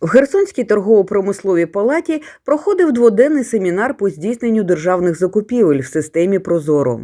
В Херсонській торгово-промисловій палаті проходив дводенний семінар по здійсненню державних закупівель в системі Прозоро.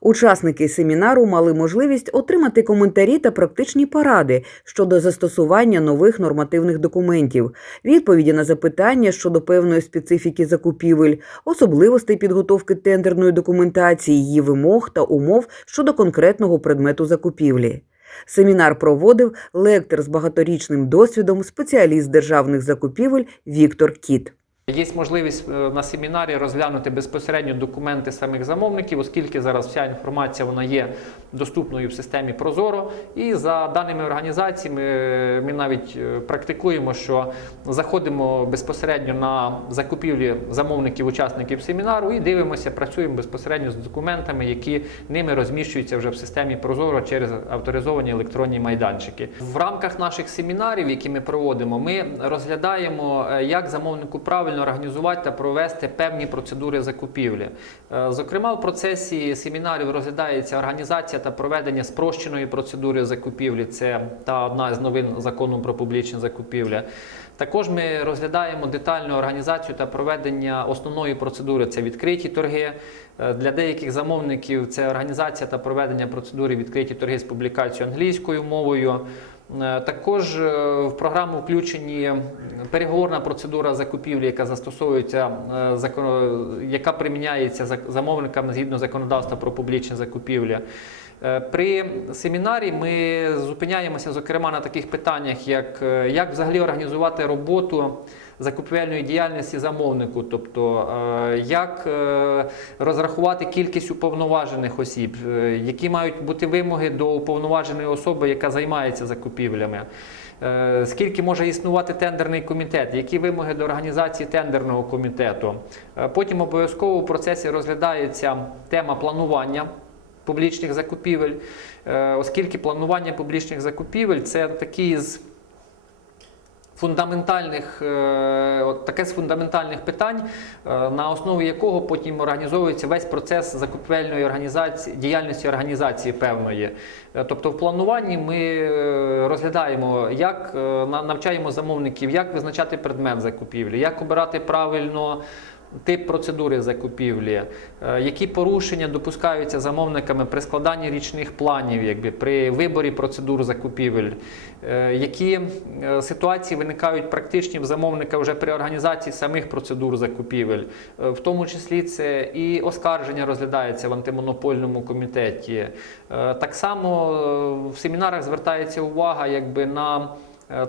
Учасники семінару мали можливість отримати коментарі та практичні поради щодо застосування нових нормативних документів, відповіді на запитання щодо певної специфіки закупівель, особливостей підготовки тендерної документації, її вимог та умов щодо конкретного предмету закупівлі. Семінар проводив лектор з багаторічним досвідом, спеціаліст державних закупівель Віктор Кіт. Є можливість е, на семінарі розглянути безпосередньо документи самих замовників, оскільки зараз вся інформація вона є доступною в системі Прозоро. І за даними організаціями, ми навіть е, практикуємо, що заходимо безпосередньо на закупівлі замовників, учасників семінару і дивимося, працюємо безпосередньо з документами, які ними розміщуються вже в системі Прозоро через авторизовані електронні майданчики. В рамках наших семінарів, які ми проводимо, ми розглядаємо, е, як замовнику правильно організувати та провести певні процедури закупівлі. Е, Зокрема, в процесі семінарів розглядається організація та проведення спрощеної процедури закупівлі. Це та одна з новин закону про публічні закупівлі. Також ми розглядаємо детальну організацію та проведення основної процедури це відкриті торги. Е, Для деяких замовників це організація та проведення процедури відкриті торги з публікацією англійською мовою. Е, Також е, в програму включені переговорна процедура закупівлі, яка застосовується, е, яка приміняється замовникам згідно законодавства про публічні закупівлі. При семінарі ми зупиняємося, зокрема, на таких питаннях, як як взагалі організувати роботу закупівельної діяльності замовнику, тобто е, як е, розрахувати кількість уповноважених осіб, е, які мають бути вимоги до уповноваженої особи, яка займається закупівлями. Скільки може існувати тендерний комітет, які вимоги до організації тендерного комітету? Потім обов'язково в процесі розглядається тема планування публічних закупівель, оскільки планування публічних закупівель це такий з фундаментальних, е, от таке з фундаментальних питань, е, на основі якого потім організовується весь процес закупівельної організації, діяльності організації певної. Е, Тобто в плануванні ми розглядаємо, як навчаємо замовників, як визначати предмет закупівлі, як обирати правильно. Тип процедури закупівлі, е, які порушення допускаються замовниками при складанні річних планів, якби при виборі процедур закупівель, е, які е, ситуації виникають практичні в замовника вже при організації самих процедур закупівель, в тому числі це і оскарження розглядається в антимонопольному комітеті. Так само в семінарах звертається увага якби на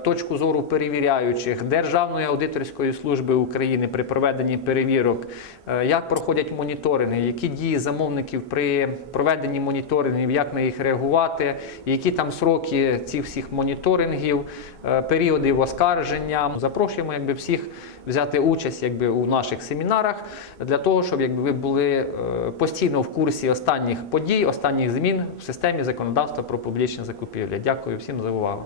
точку зору перевіряючих Державної аудиторської служби України при проведенні перевірок, е, як проходять моніторинги, які дії замовників при проведенні моніторингів, як на їх реагувати, які там сроки цих всіх моніторингів, е, періодів оскарження. Запрошуємо якби всіх взяти участь якби у наших семінарах для того, щоб якби ви були е, постійно в курсі останніх подій, останніх змін в системі законодавства про публічні закупівлі. Дякую всім за увагу.